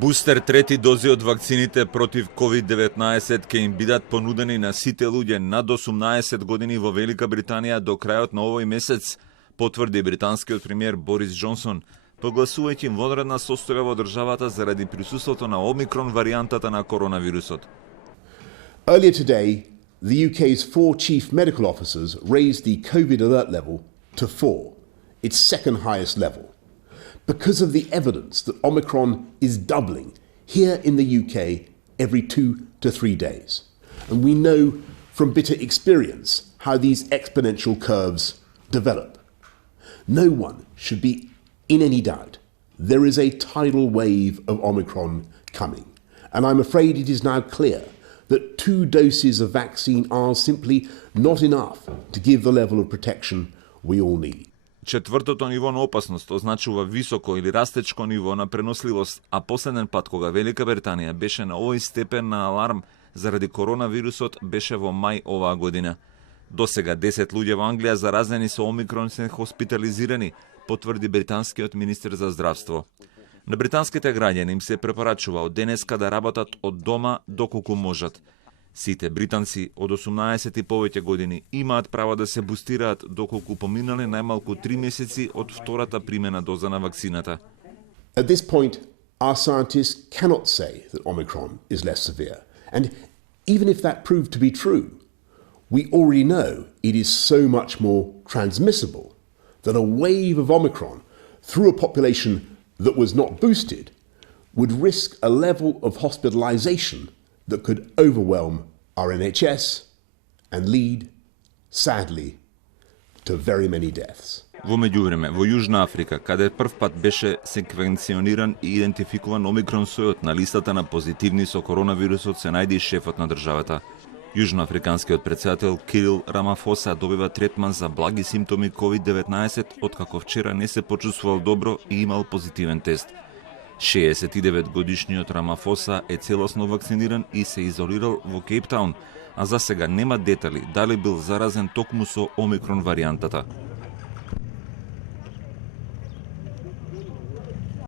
Бустер трети дози од вакцините против COVID-19 ќе им бидат понудени на сите луѓе над 18 години во Велика Британија до крајот на овој месец, потврди британскиот премиер Борис Џонсон, прогласувајќи вонредна состојба во државата заради присуството на омикрон варијантата на коронавирусот. Earlier today, the UK's 4 chief medical officers raised the COVID alert level to 4, its second highest level, because of the evidence that Omicron is doubling here in the UK every 2 to 3 days. And we know from bitter experience how these exponential curves develop. No one should be in any doubt. There is a tidal wave of Omicron coming. And I'm afraid it is now clear that 2 doses of vaccine are simply not enough to give the level of protection we all need. Четвртото ниво на опасност означува високо или растечко ниво на преносливост, а последен пат кога Велика Британија беше на овој степен на аларм заради коронавирусот беше во мај оваа година. Досега 10 луѓе во Англија заразени со омикрон се хоспитализирани, потврди британскиот министер за здравство. На британските граѓани им се препорачува од денеска да работат од дома доколку можат. Сите британци од 18 и повеќе години имаат право да се бустираат доколку поминале најмалку 3 месеци од втората примена доза на вакцината. At this point, our scientists cannot say that Omicron is less severe. And even if that proved to be true, we already know it is so much more transmissible that a wave of Omicron through a population that was not boosted would risk a level of hospitalization that could overwhelm our NHS and lead, sadly, to very many deaths. Во меѓувреме, во Јужна Африка, каде првпат беше секвенциониран и идентификуван омикрон сојот на листата на позитивни со коронавирусот, се најде и шефот на државата. Јужноафриканскиот претседател Кирил Рамафоса добива третман за благи симптоми COVID-19, откако вчера не се почувствувал добро и имал позитивен тест. 69-годишниот Рамафоса е целосно вакциниран и се изолирал во Кейптаун, а за сега нема детали дали бил заразен токму со омикрон варијантата.